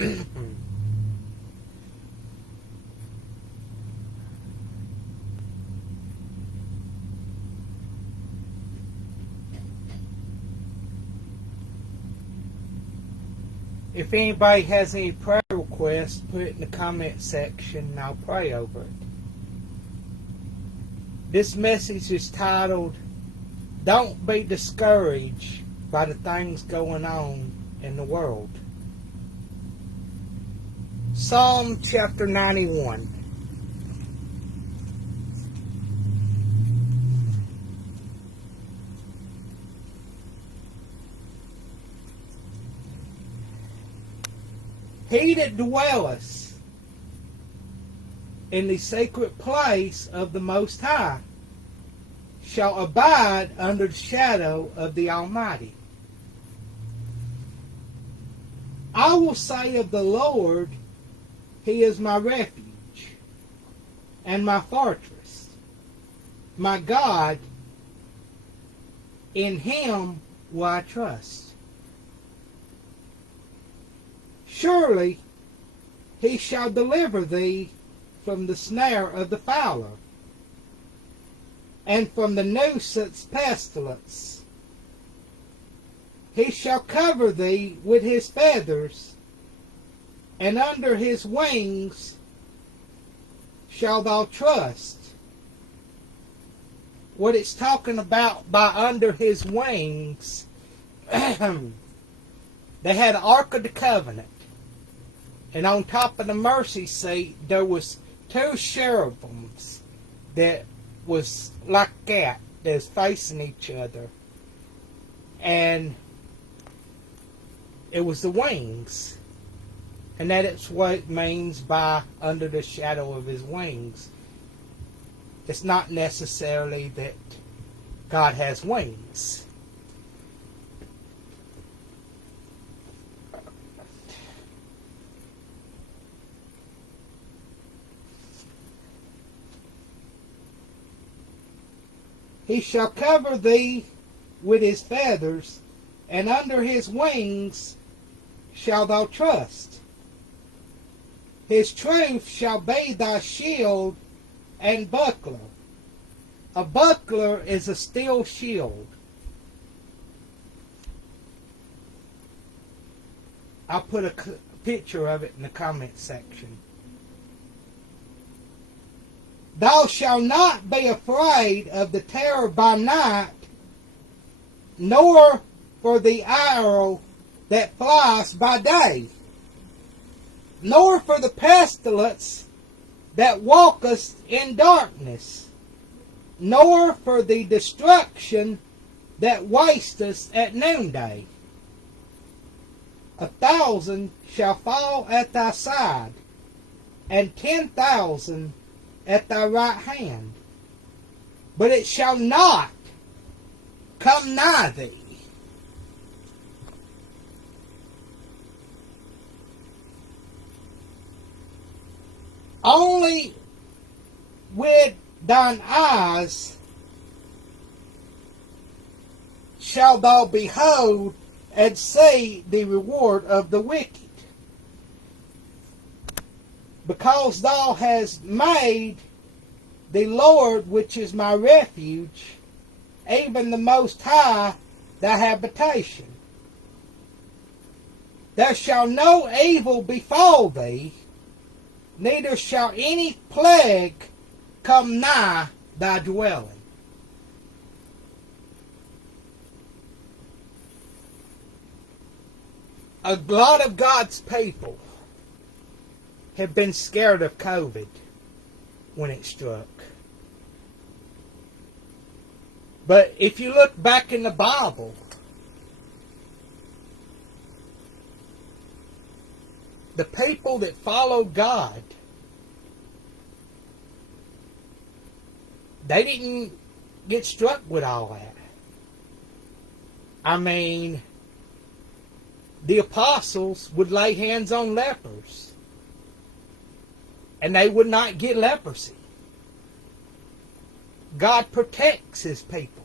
If anybody has any prayer requests, put it in the comment section and I'll pray over it. This message is titled, Don't Be Discouraged by the Things Going On in the World. Psalm chapter 91. He that dwelleth in the sacred place of the Most High shall abide under the shadow of the Almighty. I will say of the Lord, He is my refuge and my fortress, my God, in Him will I trust. Surely He shall deliver thee from the snare of the fowler, and from the nuisance pestilence. He shall cover thee with His feathers, and under His wings shalt thou trust. What it's talking about by under His wings, they had an Ark of the Covenant. And on top of the mercy seat, there was two cherubims that was like that was facing each other. And it was the wings. And that is what it means by under the shadow of His wings. It's not necessarily that God has wings. He shall cover thee with His feathers, and under His wings shalt thou trust. His truth shall be thy shield and buckler. A buckler is a steel shield. I'll put a picture of it in the comment section. Thou shalt not be afraid of the terror by night, nor for the arrow that flies by day, nor for the pestilence that walketh in darkness, nor for the destruction that wasteth at noonday. 1,000 shall fall at thy side, and 10,000 at thy right hand, but it shall not come nigh thee. Only with thine eyes shalt thou behold and see the reward of the wicked, because thou hast made the Lord, which is my refuge, even the Most High, thy habitation. There shall no evil befall thee, neither shall any plague come nigh thy dwelling. A lot of God's people have been scared of COVID when it struck. But if you look back in the Bible, the people that followed God, they didn't get struck with all that. I mean, the apostles would lay hands on lepers, and they would not get leprosy. God protects His people.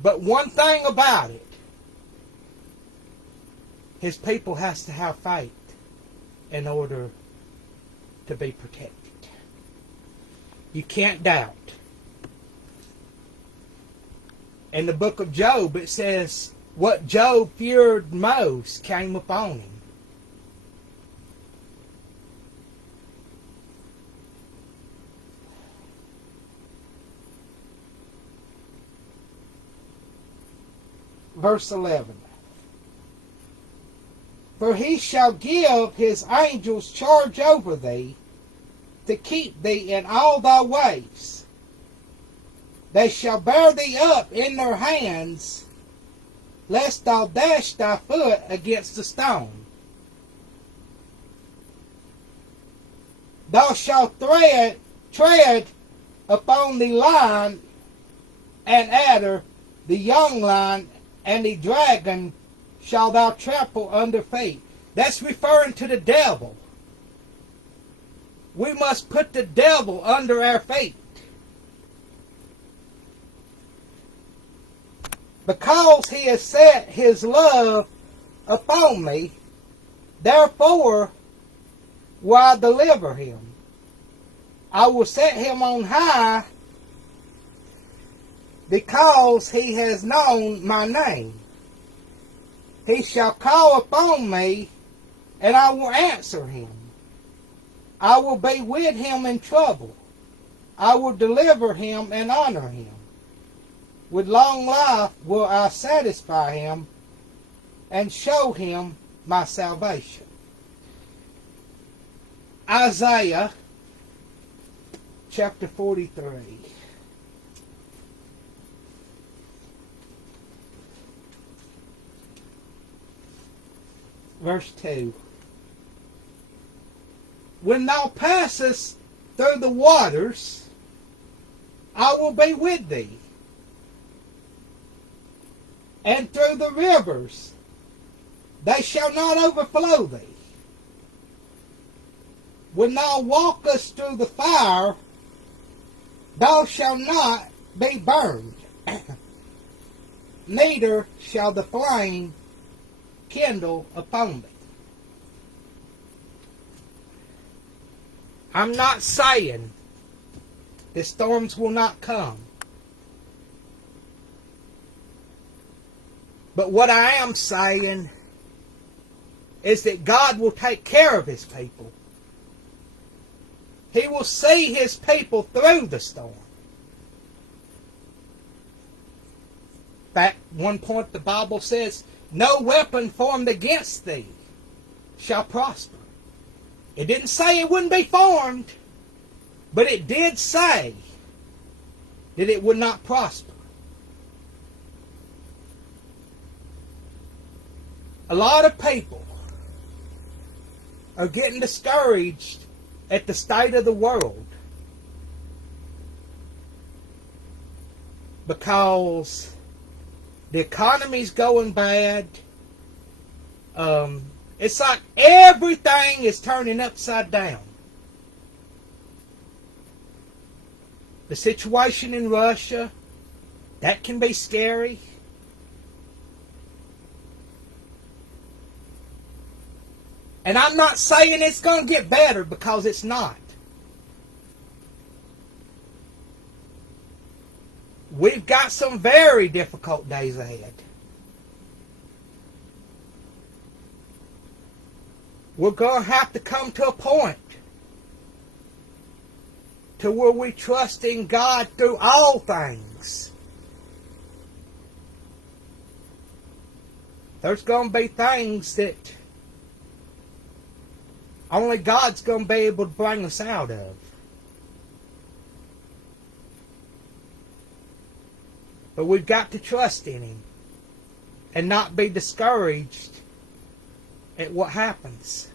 But one thing about it, His people has to have faith. in order to be protected. You can't doubt. In the book of Job, it says, what Job feared most came upon him. Verse 11. For he shall give his angels charge over thee, to keep thee in all thy ways. They shall bear thee up in their hands, lest thou dash thy foot against a stone. Thou shalt tread upon the lion and adder, the young lion and the dragon shall thou trample under feet. That's referring to the devil. We must put the devil under our feet. Because he has set his love upon me, therefore will I deliver him. I will set him on high, because he has known my name. He shall call upon me, and I will answer him. I will be with him in trouble. I will deliver him and honor him. With long life will I satisfy him and show him my salvation. Isaiah chapter 43. Verse 2. When thou passest through the waters, I will be with thee. And through the rivers, they shall not overflow thee. When thou walkest through the fire, thou shalt not be burned, neither shall the flame kindle upon thee. I'm not saying the storms will not come. But what I am saying is that God will take care of his people. He will see his people through the storm. In fact, one point the Bible says, no weapon formed against thee shall prosper. It didn't say it wouldn't be formed, but it did say that it would not prosper. A lot of people are getting discouraged at the state of the world because the economy's going bad. It's like everything is turning upside down. The situation in Russia, that can be scary. And I'm not saying it's going to get better, because it's not. We've got some very difficult days ahead. We're going to have to come to a point to where we trust in God through all things. There's going to be things that only God's going to be able to bring us out of. But we've got to trust in him and not be discouraged at what happens.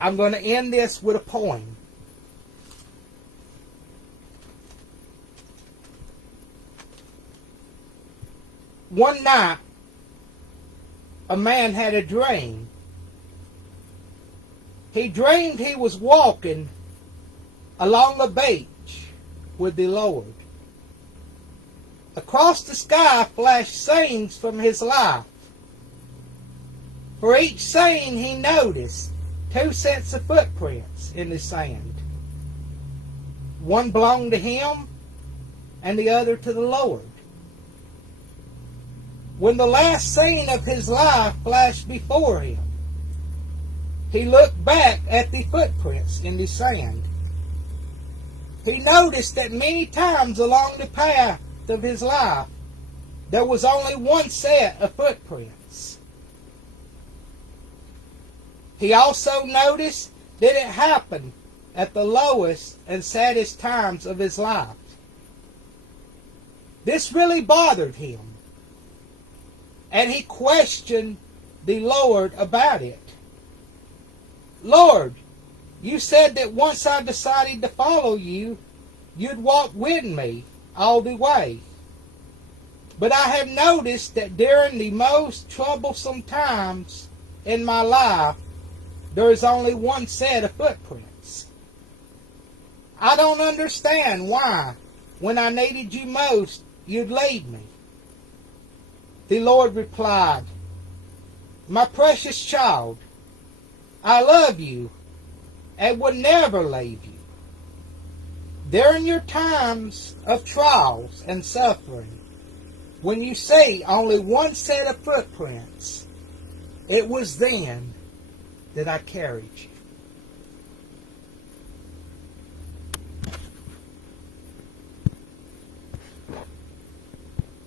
I'm going to end this with a poem. One night, a man had a dream. He dreamed he was walking along a beach with the Lord. Across the sky flashed scenes from his life. For each saying he noticed two sets of footprints in the sand. One belonged to him and the other to the Lord. When the last scene of his life flashed before him, he looked back at the footprints in the sand. He noticed that many times along the path of his life, there was only one set of footprints. He also noticed that it happened at the lowest and saddest times of his life. This really bothered him, and he questioned the Lord about it. Lord, you said that once I decided to follow you, you'd walk with me all the way. But I have noticed that during the most troublesome times in my life, there is only one set of footprints. I don't understand why, when I needed you most, you'd leave me. The Lord replied, My precious child, I love you and would never leave you. During your times of trials and suffering, when you see only one set of footprints, it was then that I carried you.